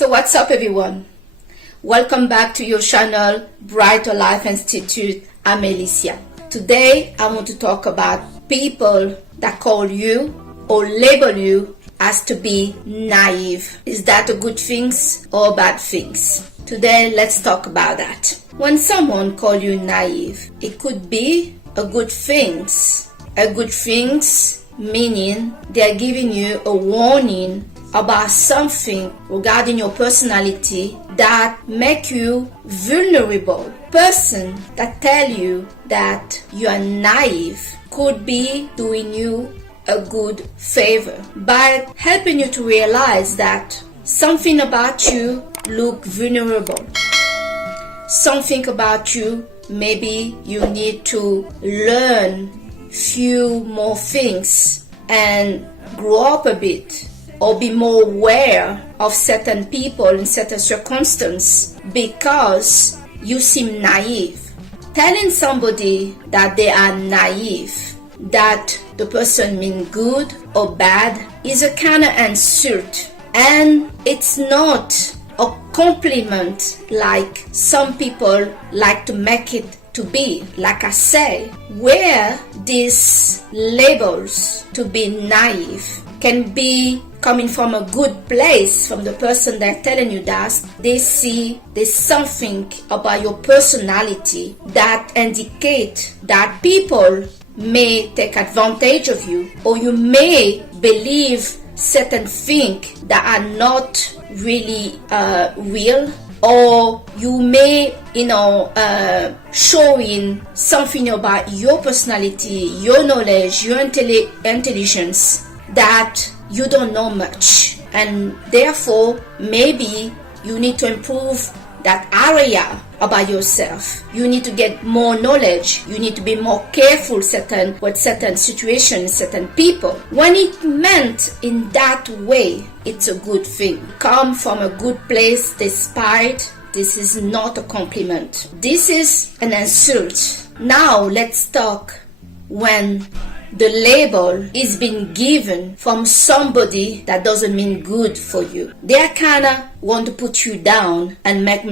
So what's up, everyone? Welcome back to your channel, Brighter Life Institute. I'm Alicia. Today, I want to talk about people that call you or label you as to be naive. Is that a good thing or bad things? Today, let's talk about that. When someone calls you naive, it could be a good thing. A good thing meaning they're giving you a warning about something regarding your personality that make you vulnerable. Person that tell you that you are naive could be doing you a good favor by helping you to realize that something about you look vulnerable. Something about you, maybe you need to learn few more things and grow up a bit, or be more aware of certain people in certain circumstances because you seem naive. Telling somebody that they are naive, that the person means good or bad, is a kind of insult, and it's not a compliment like some people like to make it to be. Like I say, where these labels to be naive can be coming from a good place, from the person that's telling you that they see there's something about your personality that indicate that people may take advantage of you, or you may believe certain things that are not really real, or you may, showing something about your personality, your knowledge, your intelligence that you don't know much, and therefore maybe you need to improve that area about yourself. You need to get more knowledge. You need to be more careful with certain situations, certain people. When it meant in that way, it's a good thing. Come from a good place despite this is not a compliment. This is an insult. Now let's talk when the label is being given from somebody that doesn't mean good for you. They kind of want to put you down and make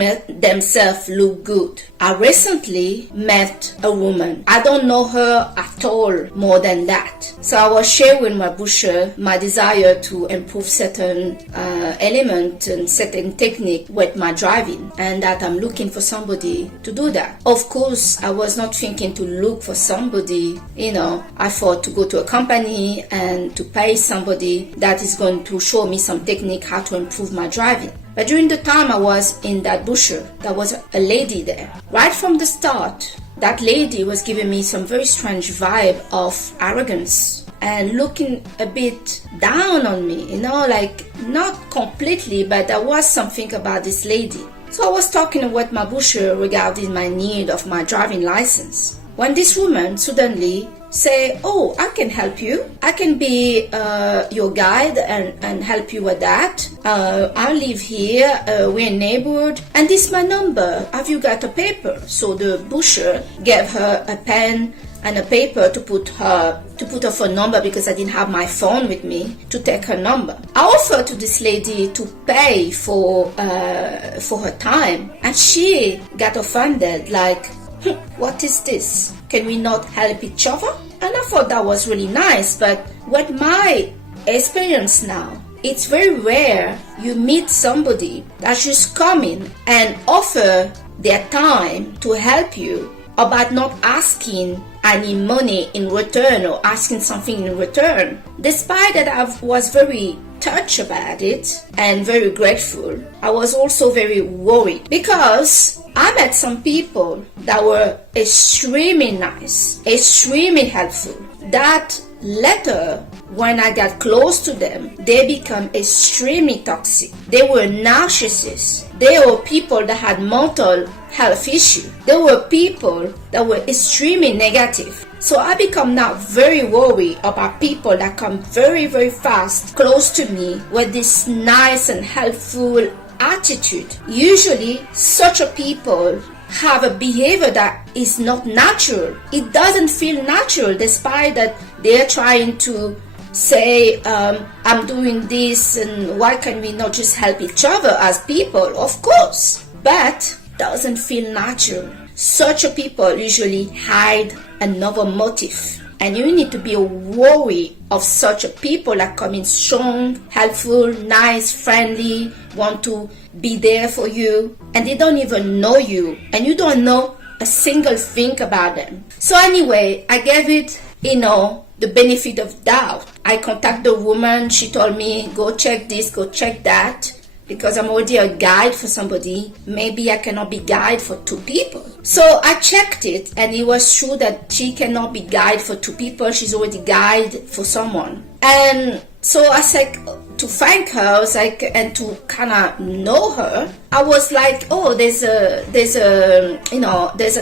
themselves look good. I recently met a woman. I don't know her at all more than that. So I was sharing with my busher my desire to improve certain element and certain technique with my driving, and that I'm looking for somebody to do that. Of course, I was not thinking to look for somebody, I thought to go to a company and to pay somebody that is going to show me some technique how to improve my driving. But during the time I was in that busher, there was a lady there. Right from the start, that lady was giving me some very strange vibe of arrogance and looking a bit down on me, like not completely, but there was something about this lady. So I was talking with my busher regarding my need of my driving license, when this woman suddenly say, "Oh, I can help you. I can be your guide and help you with that. I live here. We're neighborhood, and this is my number. Have you got a paper?" So the busher gave her a pen and a paper to put her phone number, because I didn't have my phone with me to take her number. I offered to this lady to pay for her time, and she got offended, like, "What is this? Can we not help each other?" And I thought that was really nice, but with my experience now, it's very rare you meet somebody that just come in and offer their time to help you about not asking any money in return or asking something in return. Despite that I was very touched about it and very grateful, I was also very worried, because I met some people that were extremely nice, extremely helpful, that later, when I got close to them, they become extremely toxic. They were narcissists. They were people that had mental health issues. They were people that were extremely negative. So I become now very worried about people that come very, very fast close to me with this nice and helpful attitude. Usually, such a people have a behavior that is not natural. It doesn't feel natural, despite that they're trying to say, I'm doing this, and why can we not just help each other as people? Of course, but doesn't feel natural. Such a people usually hide another motive, and you need to be wary of such a people that come in strong, helpful, nice, friendly, want to be there for you, and they don't even know you, and you don't know a single thing about them. So anyway, I gave it, the benefit of doubt. I contacted the woman. She told me, go check this, go check that, because I'm already a guide for somebody. Maybe I cannot be guide for two people. So I checked it, and it was true that she cannot be guide for two people. She's already guide for someone. And so I said, to thank her, I was like, and to kind of know her, I was like, oh, there's a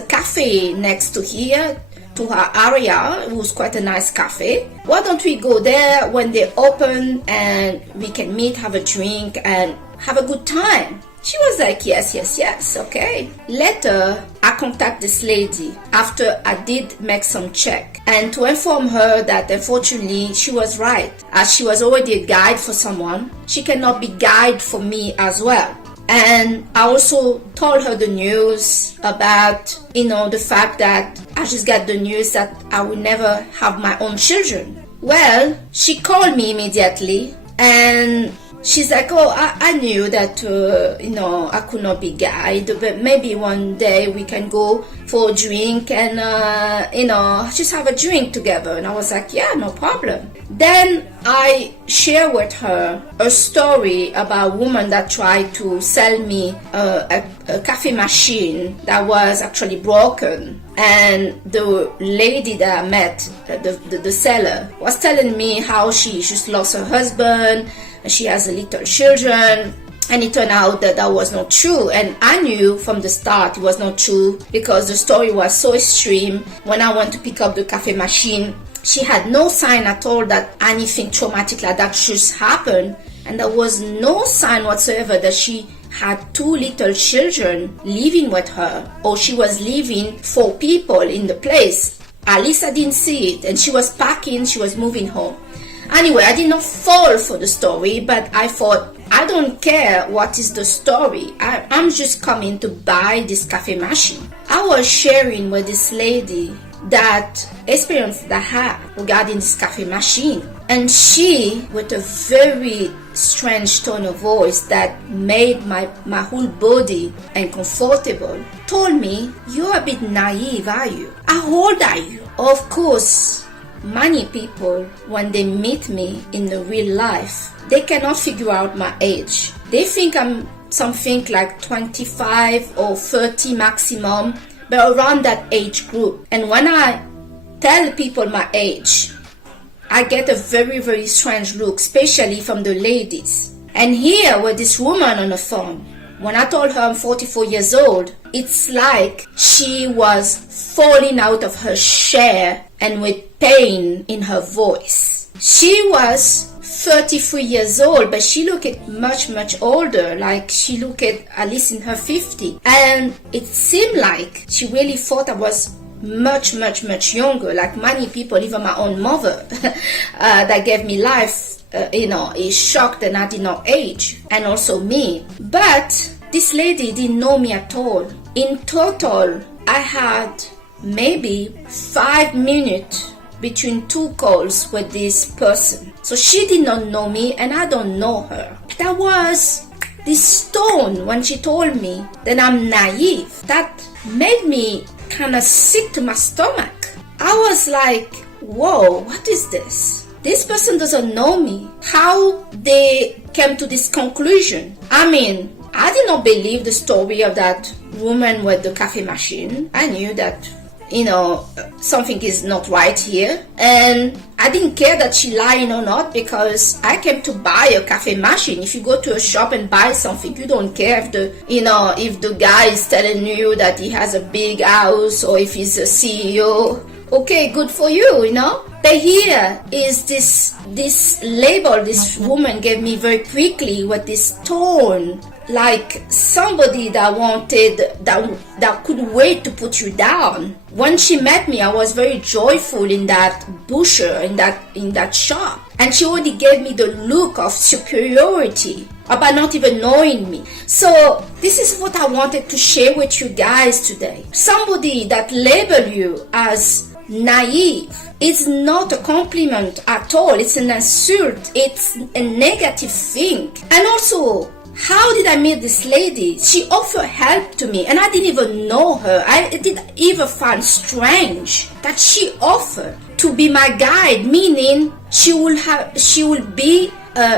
cafe next to here, to her area. It was quite a nice cafe. Why don't we go there when they open, and we can meet, have a drink, and have a good time? She was like, yes, okay. Later, I contact this lady after I did make some check, and to inform her that unfortunately she was right. As she was already a guide for someone, she cannot be guide for me as well. And I also told her the news about, the fact that I just got the news that I will never have my own children. Well, she called me immediately, and she's like, oh, I knew that, I could not be guide, but maybe one day we can go for a drink and, just have a drink together. And I was like, yeah, no problem. Then I share with her a story about a woman that tried to sell me a coffee machine that was actually broken. And the lady that I met, the seller, was telling me how she just lost her husband, and she has little children, and it turned out that that was not true. And I knew from the start it was not true, because the story was so extreme. When I went to pick up the coffee machine, she had no sign at all that anything traumatic like that just happened, and there was no sign whatsoever that she had two little children living with her, or she was leaving 4 people in the place. At least I didn't see it. And she was packing, she was moving home. Anyway, I did not fall for the story, but I thought, I don't care what is the story. I'm just coming to buy this coffee machine. I was sharing with this lady that experience that I had regarding this coffee machine. And she, with a very strange tone of voice that made my whole body uncomfortable, told me, you're a bit naive, are you? How old are you? Of course, many people, when they meet me in the real life, they cannot figure out my age. They think I'm something like 25 or 30 maximum, but around that age group. And when I tell people my age, I get a very, very strange look, especially from the ladies. And here with this woman on the phone, when I told her I'm 44 years old, it's like she was falling out of her chair and with pain in her voice. She was 33 years old, but she looked much, much older, like she looked at least in her 50s. And it seemed like she really thought I was much, much, much younger, like many people, even my own mother that gave me life, is shocked that I did not age, and also me. But this lady didn't know me at all. In total, I had maybe 5 minutes between 2 calls with this person. So she did not know me, and I don't know her. That was this tone when she told me that I'm naive. That made me kind of sick to my stomach. I was like, whoa, what is this? This person doesn't know me. How they came to this conclusion? I mean, I did not believe the story of that woman with the coffee machine. I knew that, something is not right here. And I didn't care that she lying or not, because I came to buy a coffee machine. If you go to a shop and buy something, you don't care if the guy is telling you that he has a big house or if he's a CEO. Okay, good for you, But here is this label this woman gave me very quickly with this tone like somebody that could wait to put you down. When she met me, I was very joyful in that butcher, in that shop, and she already gave me the look of superiority about not even knowing me. So this is what I wanted to share with you guys today. Somebody that label you as naive is not a compliment at all. It's an insult. It's a negative thing. And also, how did I meet this lady? She offered help to me and I didn't even know her. I did even find strange that she offered to be my guide, meaning she will be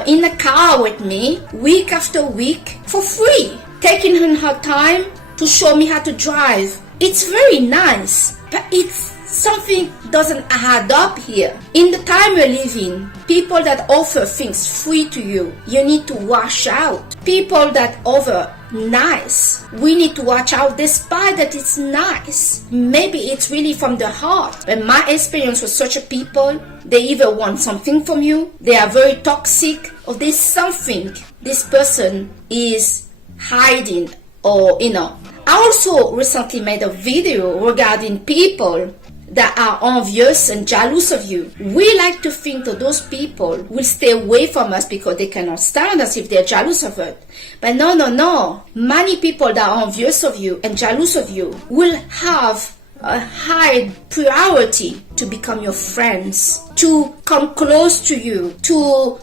in a car with me week after week for free, taking her time to show me how to drive. It's very nice, but it's something doesn't add up here. In the time we're living, people that offer things free to you, you need to watch out. People that offer nice, we need to watch out despite that it's nice. Maybe it's really from the heart. But my experience with such a people, they either want something from you, they are very toxic, or there's something this person is hiding, or I also recently made a video regarding people that are envious and jealous of you. We like to think that those people will stay away from us because they cannot stand us if they're jealous of us. But no. Many people that are envious of you and jealous of you will have a high priority to become your friends, to come close to you, to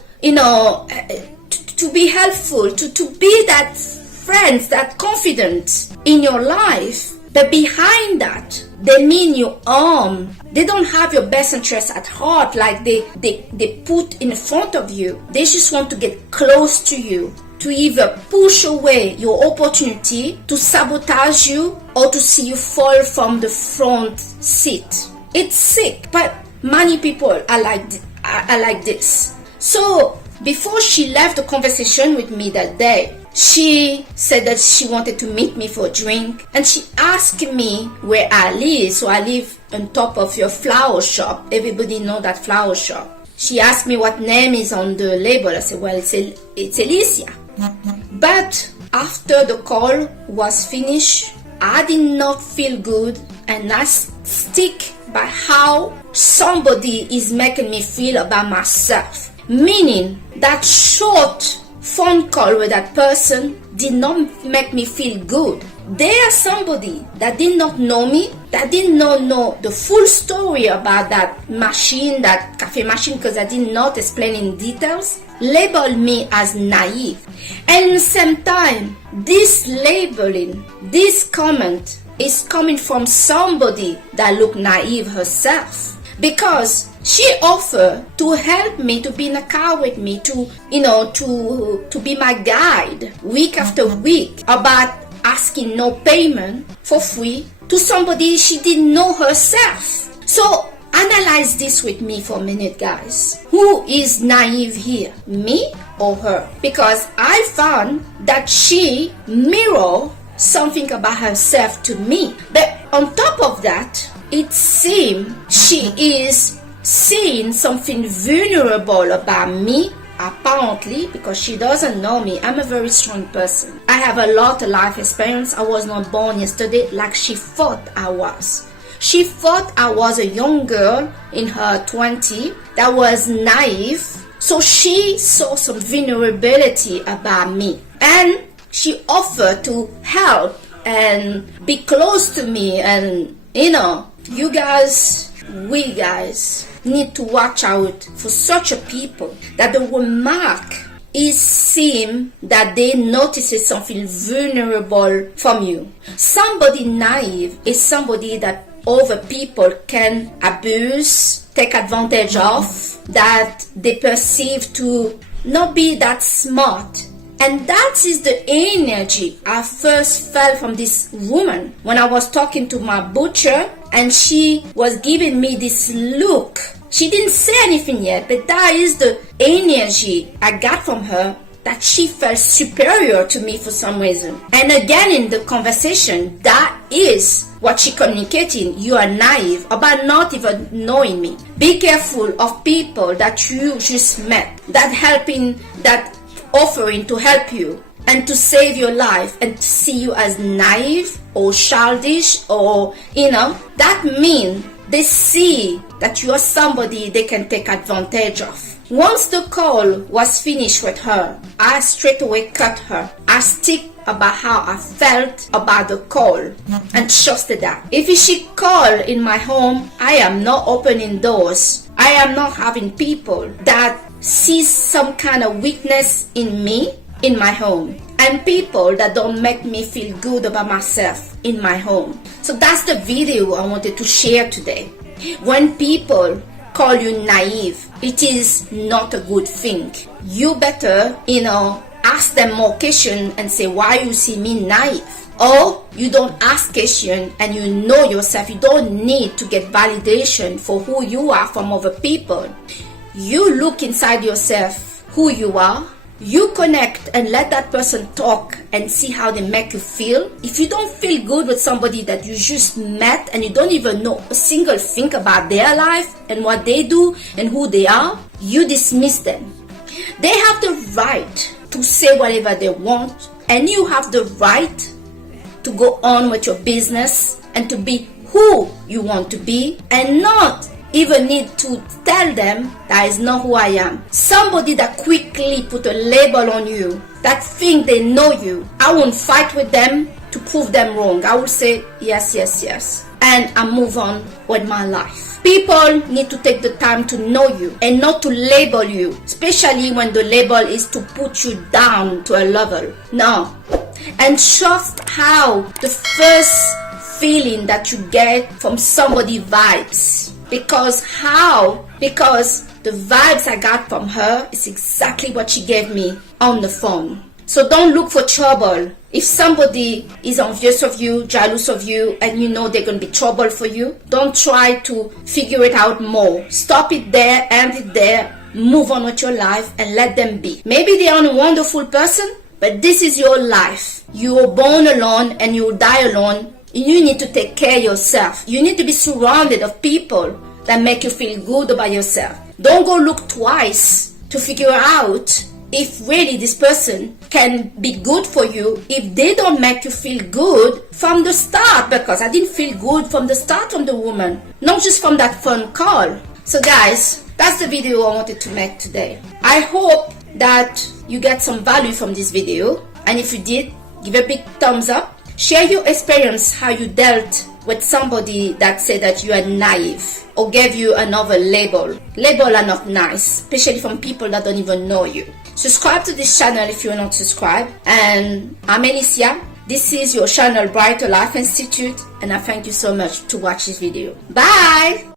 be helpful, to be that friends, that confident in your life. But behind that, they mean you harm. They don't have your best interests at heart like they put in front of you. They just want to get close to you, to either push away your opportunity, to sabotage you, or to see you fall from the front seat. It's sick, but many people are like this. So before she left the conversation with me that day, she said that she wanted to meet me for a drink, and she asked me where I live. So I live on top of your flower shop. Everybody know that flower shop. She asked me what name is on the label. I said, well, it's Alicia. But after the call was finished, I did not feel good, and I stick by how somebody is making me feel about myself. Meaning that short phone call with that person did not make me feel good. They are somebody that did not know me, that did not know the full story about that machine, that cafe machine, because I did not explain in details, labeled me as naive. And at the same time, this labeling, this comment is coming from somebody that looked naive herself. Because she offered to help me, to be in a car with me, to be my guide week after week, about asking no payment for free to somebody she didn't know herself. So analyze this with me for a minute, guys. Who is naive here, me or her? Because I found that she mirrored something about herself to me. But on top of that, it seems she is seeing something vulnerable about me, apparently, because she doesn't know me. I'm a very strong person. I have a lot of life experience. I was not born yesterday like she thought I was. She thought I was a young girl in her 20s that was naive. So she saw some vulnerability about me. And she offered to help and be close to me. And, you guys, we guys need to watch out for such a people that the remark is seem that they notice something vulnerable from you. Somebody naive is somebody that other people can abuse, take advantage of, that they perceive to not be that smart. And that is the energy I first felt from this woman when I was talking to my butcher and she was giving me this look. She didn't say anything yet, but that is the energy I got from her, that she felt superior to me for some reason. And again in the conversation, that is what she communicating. You are naive about not even knowing me. Be careful of people that you just met, that offering to help you and to save your life and to see you as naive or childish or, that means they see that you are somebody they can take advantage of. Once the call was finished with her, I straight away cut her. I speak about how I felt about the call and trusted that. If she called in my home, I am not opening doors. I am not having people that see some kind of weakness in me in my home, and people that don't make me feel good about myself in my home. So that's the video I wanted to share today. When people call you naive, it is not a good thing. You better, ask them more questions and say, why you see me naive? Or you don't ask questions and you know yourself. You don't need to get validation for who you are from other people. You look inside yourself, who you are. You connect and let that person talk and see how they make you feel. If you don't feel good with somebody that you just met and you don't even know a single thing about their life and what they do and who they are, you dismiss them. They have the right to say whatever they want, and you have the right to go on with your business and to be who you want to be, and not even need to tell them that is not who I am. Somebody that quickly put a label on you, that think they know you, I won't fight with them to prove them wrong. I will say yes, yes, yes, and I move on with my life. People need to take the time to know you and not to label you, especially when the label is to put you down to a level. No. And trust how the first feeling that you get from somebody vibes. Because the vibes I got from her is exactly what she gave me on the phone. So don't look for trouble. If somebody is envious of you, jealous of you, and you know they're going to be trouble for you, don't try to figure it out more. Stop it there, end it there, move on with your life and let them be. Maybe they are a wonderful person, but this is your life. You were born alone and you will die alone. You need to take care of yourself. You need to be surrounded of people that make you feel good about yourself. Don't go look twice to figure out if really this person can be good for you if they don't make you feel good from the start, because I didn't feel good from the start from the woman, not just from that phone call. So guys, that's the video I wanted to make today. I hope that you get some value from this video, and if you did, give a big thumbs up. Share your experience, how you dealt with somebody that said that you are naive or gave you another label. Labels are not nice, especially from people that don't even know you. Subscribe to this channel if you're not subscribed. And I'm Alicia. This is your channel Brighter Life Institute, and I thank you so much to watch this video. Bye!